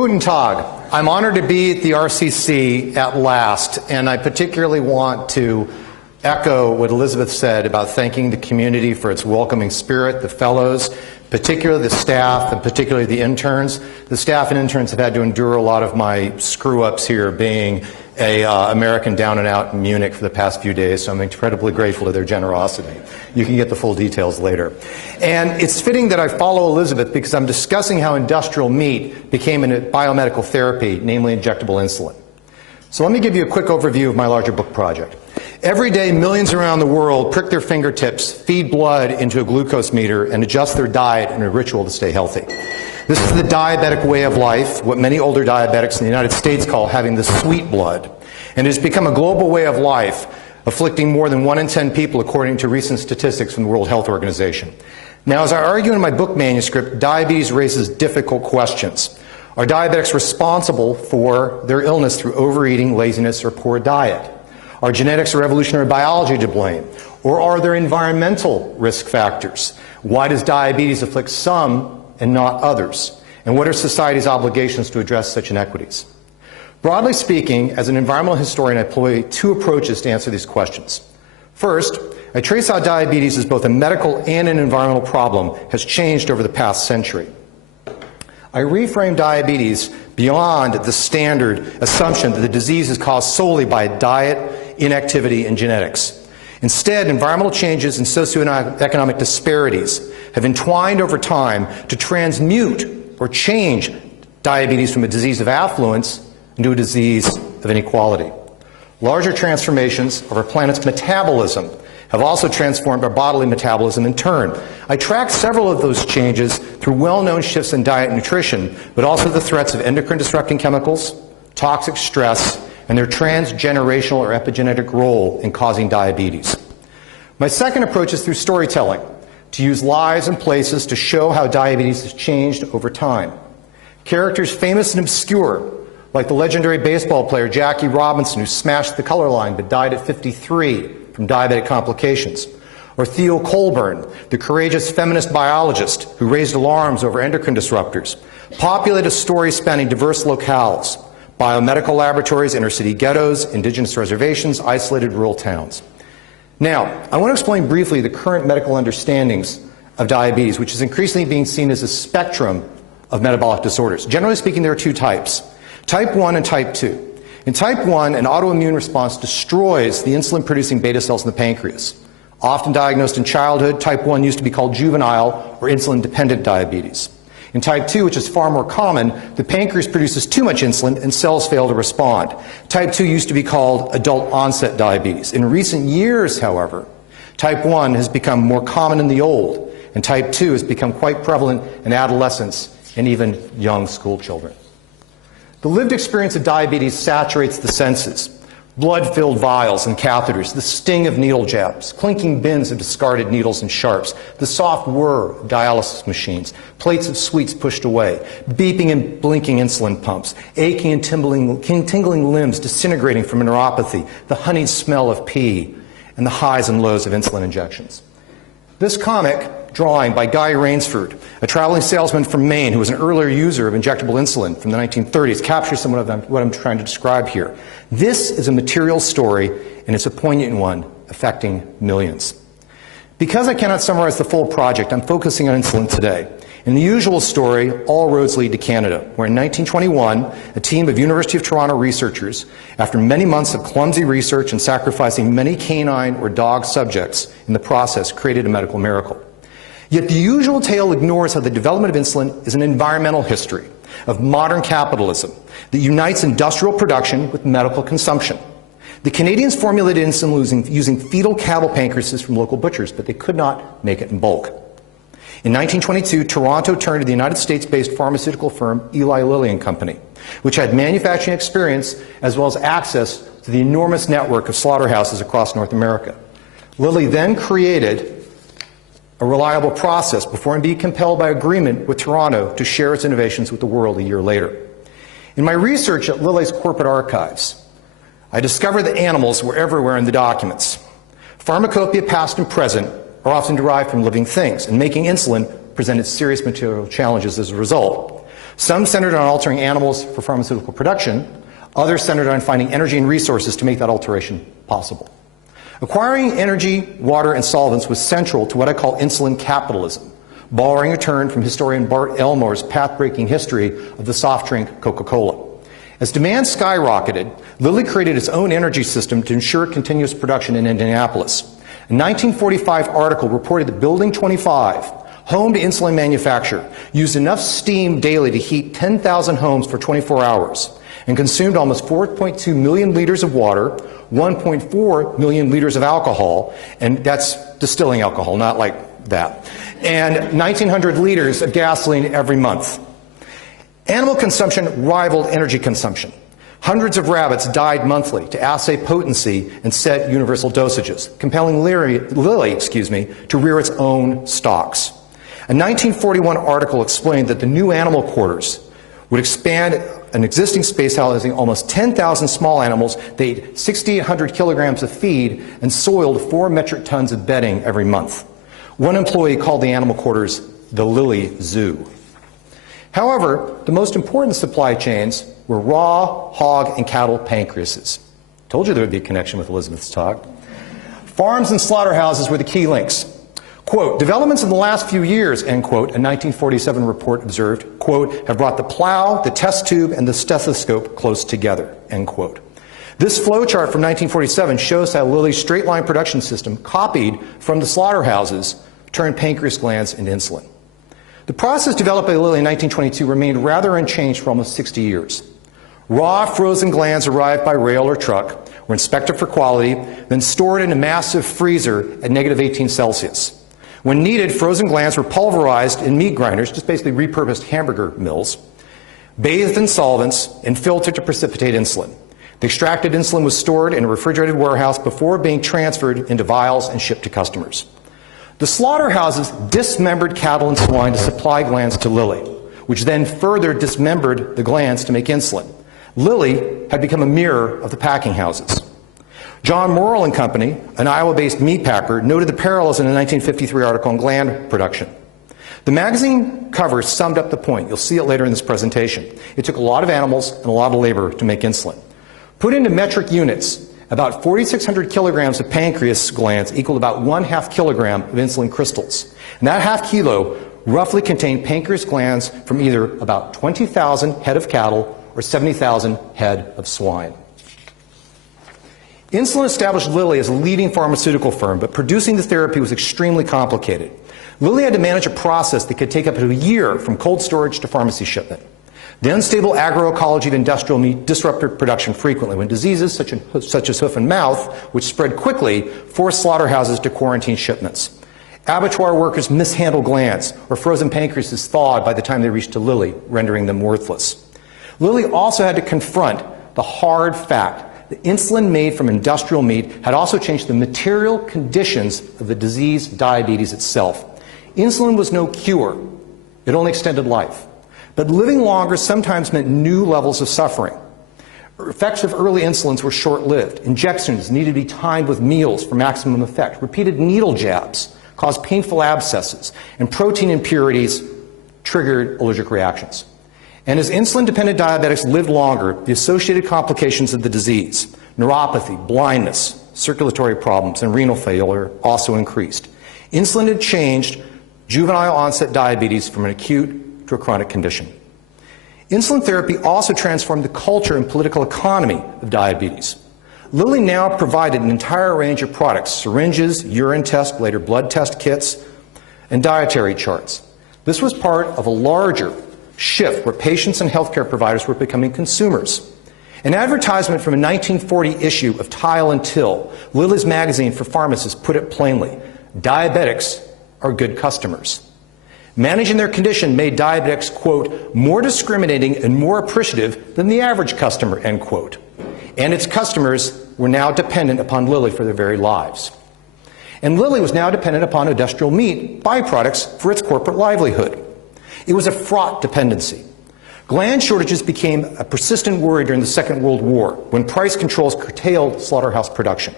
Guten Tag. I'm honored to be at the RCC at last, and I particularly want to echo what Elizabeth said about thanking the community for its welcoming spirit, the fellows, particularly the staff, and particularly the interns. The staff and interns have had to endure a lot of my screw-ups here being a American down and out in Munich for the past few days, so I'm incredibly grateful to their generosity. You can get the full details later. And it's fitting that I follow Elizabeth because I'm discussing how industrial meat became a biomedical therapy, namely injectable insulin. So let me give you a quick overview of my larger book project. Every day, millions around the world prick their fingertips, feed blood into a glucose meter, and adjust their diet in a ritual to stay healthy. This is the diabetic way of life, what many older diabetics in the United States call having the sweet blood. And it has become a global way of life, afflicting more than 1 in 10 people according to recent statistics from the World Health Organization. Now, as I argue in my book manuscript, diabetes raises difficult questions. Are diabetics responsible for their illness through overeating, laziness, or poor diet? Are genetics or evolutionary biology to blame? Or are there environmental risk factors? Why does diabetes afflict some and not others? And what are society's obligations to address such inequities? Broadly speaking, as an environmental historian, I employ 2 approaches to answer these questions. First, I trace how diabetes as both a medical and an environmental problem has changed over the past century. I reframe diabetes beyond the standard assumption that the disease is caused solely by diet, inactivity, and genetics. Instead, environmental changes and socioeconomic disparities have entwined over time to transmute or change diabetes from a disease of affluence into a disease of inequality. Larger transformations of our planet's metabolism have also transformed our bodily metabolism in turn. I track several of those changes through well-known shifts in diet and nutrition, but also the threats of endocrine-disrupting chemicals, toxic stress, and their transgenerational or epigenetic role in causing diabetes. My second approach is through storytelling, to use lives and places to show how diabetes has changed over time. Characters famous and obscure, like the legendary baseball player Jackie Robinson, who smashed the color line but died at 53 from diabetic complications, or Theo Colburn, the courageous feminist biologist who raised alarms over endocrine disruptors, populate a story spanning diverse locales, biomedical laboratories, inner-city ghettos, indigenous reservations, isolated rural towns. Now, I want to explain briefly the current medical understandings of diabetes, which is increasingly being seen as a spectrum of metabolic disorders. Generally speaking, there are 2 types, type 1 and type 2. In type 1, an autoimmune response destroys the insulin-producing beta cells in the pancreas. Often diagnosed in childhood, type 1 used to be called juvenile or insulin-dependent diabetes. In type 2, which is far more common, the pancreas produces too much insulin and cells fail to respond. Type 2 used to be called adult-onset diabetes. In recent years, however, type 1 has become more common in the old, and type 2 has become quite prevalent in adolescents and even young school children. The lived experience of diabetes saturates the senses. Blood-filled vials and catheters, the sting of needle jabs, clinking bins of discarded needles and sharps, the soft whir of dialysis machines, plates of sweets pushed away, beeping and blinking insulin pumps, aching and tingling limbs disintegrating from neuropathy, the honeyed smell of pee, and the highs and lows of insulin injections. This comic drawing by Guy Rainsford, a traveling salesman from Maine who was an earlier user of injectable insulin from the 1930s, captures some of what I'm trying to describe here. This is a material story, and it's a poignant one affecting millions. Because I cannot summarize the full project, I'm focusing on insulin today. In the usual story, all roads lead to Canada, where in 1921, a team of University of Toronto researchers, after many months of clumsy research and sacrificing many canine or dog subjects in the process, created a medical miracle. Yet the usual tale ignores how the development of insulin is an environmental history of modern capitalism that unites industrial production with medical consumption. The Canadians formulated insulin using fetal cattle pancreases from local butchers, but they could not make it in bulk. In 1922, Toronto turned to the United States-based pharmaceutical firm Eli Lilly and Company, which had manufacturing experience as well as access to the enormous network of slaughterhouses across North America. Lilly then created a reliable process before being compelled by agreement with Toronto to share its innovations with the world a year later. In my research at Lilly's corporate archives, I discovered that animals were everywhere in the documents. Pharmacopoeia past and present are often derived from living things, and making insulin presented serious material challenges as a result. Some centered on altering animals for pharmaceutical production, others centered on finding energy and resources to make that alteration possible. Acquiring energy, water, and solvents was central to what I call insulin capitalism, borrowing a term from historian Bart Elmore's path-breaking history of the soft drink Coca-Cola. As demand skyrocketed, Lilly created its own energy system to ensure continuous production in Indianapolis. A 1945 article reported that Building 25, home to insulin manufacture, used enough steam daily to heat 10,000 homes for 24 hours and consumed almost 4.2 million liters of water, 1.4 million liters of alcohol, and that's distilling alcohol, not like that, and 1,900 liters of gasoline every month. Animal consumption rivaled energy consumption. Hundreds of rabbits died monthly to assay potency and set universal dosages, compelling Lilly to rear its own stocks. A 1941 article explained that the new animal quarters would expand an existing space housing almost 10,000 small animals. They ate 6,800 kilograms of feed and soiled 4 metric tons of bedding every month. One employee called the animal quarters the Lilly Zoo. However, the most important supply chains were raw, hog, and cattle pancreases. Told you there would be a connection with Elizabeth's talk. Farms and slaughterhouses were the key links. Quote, developments in the last few years, end quote, a 1947 report observed, quote, have brought the plow, the test tube, and the stethoscope close together, end quote. This flowchart from 1947 shows how Lilly's straight-line production system, copied from the slaughterhouses, turned pancreas glands into insulin. The process developed by Lilly in 1922 remained rather unchanged for almost 60 years. Raw frozen glands arrived by rail or truck, were inspected for quality, then stored in a massive freezer at negative 18 Celsius. When needed, frozen glands were pulverized in meat grinders, just basically repurposed hamburger mills, bathed in solvents, and filtered to precipitate insulin. The extracted insulin was stored in a refrigerated warehouse before being transferred into vials and shipped to customers. The slaughterhouses dismembered cattle and swine to supply glands to Lilly, which then further dismembered the glands to make insulin. Lilly had become a mirror of the packing houses. John Morrill and Company, an Iowa-based meat packer, noted the parallels in a 1953 article on gland production. The magazine cover summed up the point. You'll see it later in this presentation. It took a lot of animals and a lot of labor to make insulin. Put into metric units, about 4,600 kilograms of pancreas glands equaled about 1/2 kilogram of insulin crystals. And that half kilo roughly contained pancreas glands from either about 20,000 head of cattle or 70,000 head of swine. Insulin established Lilly as a leading pharmaceutical firm, but producing the therapy was extremely complicated. Lilly had to manage a process that could take up to a year from cold storage to pharmacy shipment. The unstable agroecology of industrial meat disrupted production frequently when diseases such as hoof and mouth, which spread quickly, forced slaughterhouses to quarantine shipments. Abattoir workers mishandled glands, or frozen pancreases thawed by the time they reached to Lilly, rendering them worthless. Lilly also had to confront the hard fact that insulin made from industrial meat had also changed the material conditions of the disease diabetes itself. Insulin was no cure. It only extended life. But living longer sometimes meant new levels of suffering. Effects of early insulins were short-lived. Injections needed to be timed with meals for maximum effect. Repeated needle jabs caused painful abscesses, and protein impurities triggered allergic reactions. And as insulin-dependent diabetics lived longer, the associated complications of the disease, neuropathy, blindness, circulatory problems, and renal failure also increased. Insulin had changed juvenile-onset diabetes from an acute to a chronic condition. Insulin therapy also transformed the culture and political economy of diabetes. Lilly now provided an entire range of products, syringes, urine test, later blood test kits, and dietary charts. This was part of a larger shift where patients and healthcare providers were becoming consumers. An advertisement from a 1940 issue of Tile and Till, Lilly's magazine for pharmacists, put it plainly: diabetics are good customers. Managing their condition made diabetics, quote, more discriminating and more appreciative than the average customer, end quote. And its customers were now dependent upon Lilly for their very lives. And Lilly was now dependent upon industrial meat byproducts for its corporate livelihood. It was a fraught dependency. Gland shortages became a persistent worry during the Second World War, when price controls curtailed slaughterhouse production.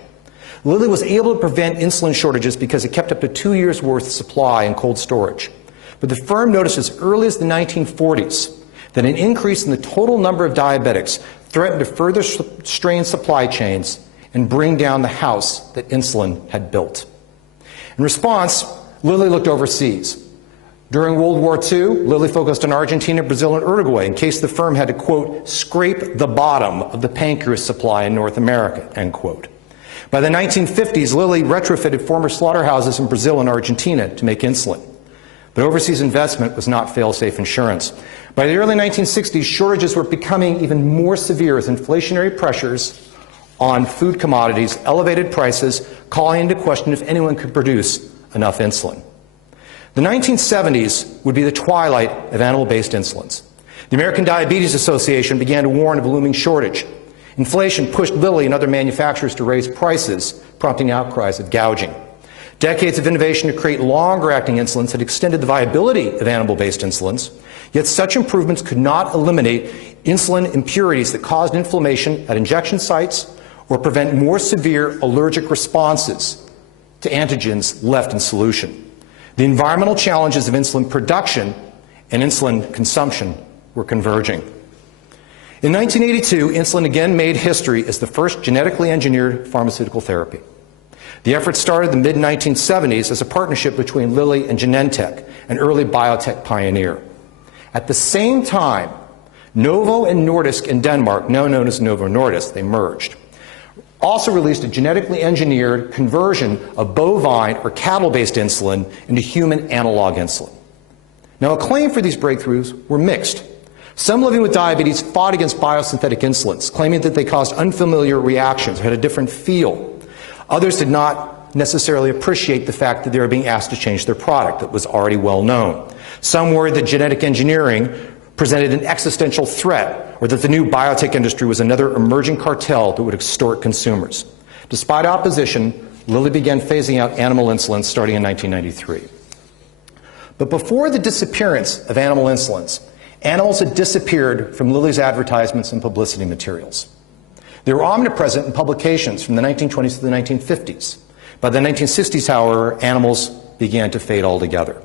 Lilly was able to prevent insulin shortages because it kept up to 2 years' worth of supply in cold storage. But the firm noticed as early as the 1940s that an increase in the total number of diabetics threatened to further strain supply chains and bring down the house that insulin had built. In response, Lilly looked overseas. During World War II, Lilly focused on Argentina, Brazil, and Uruguay in case the firm had to, quote, scrape the bottom of the pancreas supply in North America, end quote. By the 1950s, Lilly retrofitted former slaughterhouses in Brazil and Argentina to make insulin. But overseas investment was not fail-safe insurance. By the early 1960s, shortages were becoming even more severe as inflationary pressures on food commodities elevated prices, calling into question if anyone could produce enough insulin. The 1970s would be the twilight of animal-based insulins. The American Diabetes Association began to warn of a looming shortage. Inflation pushed Lilly and other manufacturers to raise prices, prompting outcries of gouging. Decades of innovation to create longer-acting insulins had extended the viability of animal-based insulins, yet such improvements could not eliminate insulin impurities that caused inflammation at injection sites or prevent more severe allergic responses to antigens left in solution. The environmental challenges of insulin production and insulin consumption were converging. In 1982, insulin again made history as the first genetically engineered pharmaceutical therapy. The effort started in the mid-1970s as a partnership between Lilly and Genentech, an early biotech pioneer. At the same time, Novo and Nordisk in Denmark, now known as Novo Nordisk, they merged, also released a genetically engineered conversion of bovine or cattle-based insulin into human analog insulin. Now, acclaim for these breakthroughs were mixed. Some living with diabetes fought against biosynthetic insulins, claiming that they caused unfamiliar reactions or had a different feel. Others did not necessarily appreciate the fact that they were being asked to change their product that was already well known. Some worried that genetic engineering presented an existential threat, or that the new biotech industry was another emerging cartel that would extort consumers. Despite opposition, Lilly began phasing out animal insulin starting in 1993. But before the disappearance of animal insulins, animals had disappeared from Lilly's advertisements and publicity materials. They were omnipresent in publications from the 1920s to the 1950s. By the 1960s, however, animals began to fade altogether.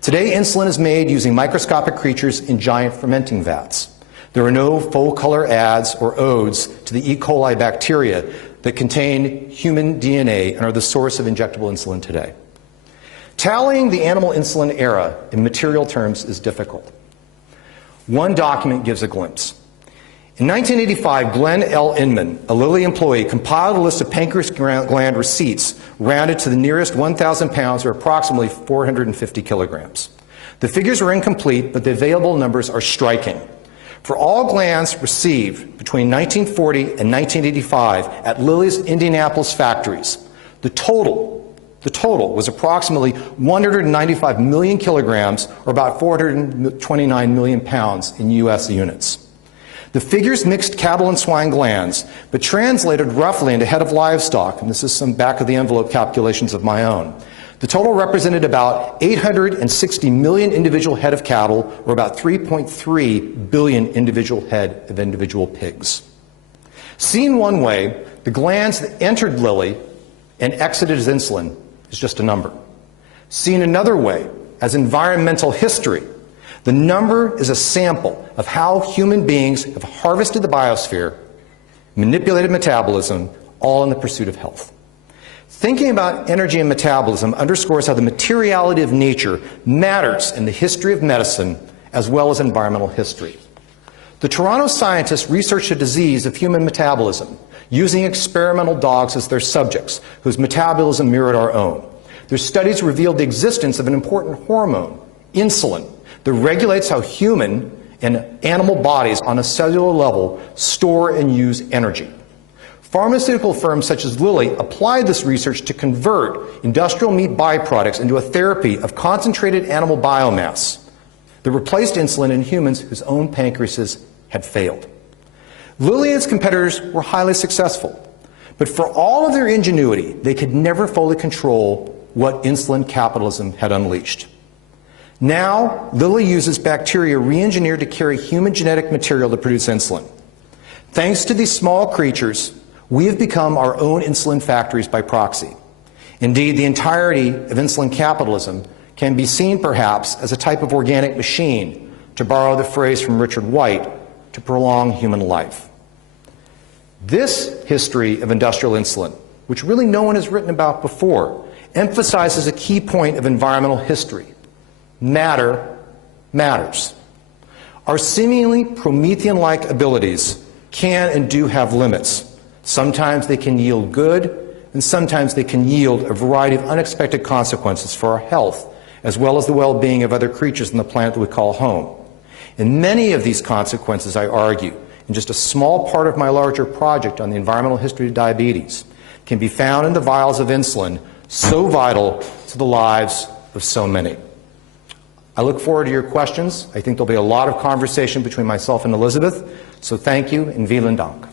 Today, insulin is made using microscopic creatures in giant fermenting vats. There are no full-color ads or odes to the E. coli bacteria that contain human DNA and are the source of injectable insulin today. Tallying the animal insulin era in material terms is difficult. One document gives a glimpse. In 1985, Glenn L. Inman, a Lilly employee, compiled a list of pancreas gland receipts rounded to the nearest 1,000 pounds, or approximately 450 kilograms. The figures are incomplete, but the available numbers are striking. For all glands received between 1940 and 1985 at Lilly's Indianapolis factories, the total was approximately 195 million kilograms, or about 429 million pounds in U.S. units. The figures mixed cattle and swine glands, but translated roughly into head of livestock, and this is some back-of-the-envelope calculations of my own. The total represented about 860 million individual head of cattle, or about 3.3 billion individual head of individual pigs. Seen one way, the glands that entered Lilly and exited as insulin is just a number. Seen another way, as environmental history, the number is a sample of how human beings have harvested the biosphere, manipulated metabolism, all in the pursuit of health. Thinking about energy and metabolism underscores how the materiality of nature matters in the history of medicine as well as environmental history. The Toronto scientists researched a disease of human metabolism using experimental dogs as their subjects, whose metabolism mirrored our own. Their studies revealed the existence of an important hormone, insulin, that regulates how human and animal bodies on a cellular level store and use energy. Pharmaceutical firms such as Lilly applied this research to convert industrial meat byproducts into a therapy of concentrated animal biomass that replaced insulin in humans whose own pancreases had failed. Lilly and its competitors were highly successful, but for all of their ingenuity, they could never fully control what insulin capitalism had unleashed. Now, Lilly uses bacteria re-engineered to carry human genetic material to produce insulin. Thanks to these small creatures, we have become our own insulin factories by proxy. Indeed, the entirety of insulin capitalism can be seen perhaps as a type of organic machine to borrow the phrase from Richard White, to prolong human life. This history of industrial insulin, which really no one has written about before, emphasizes a key point of environmental history. Matter matters. Our seemingly Promethean-like abilities can and do have limits. Sometimes they can yield good, and sometimes they can yield a variety of unexpected consequences for our health, as well as the well-being of other creatures on the planet that we call home. And many of these consequences, I argue, in just a small part of my larger project on the environmental history of diabetes, can be found in the vials of insulin, so vital to the lives of so many. I look forward to your questions. I think there'll be a lot of conversation between myself and Elizabeth, so thank you and vielen Dank.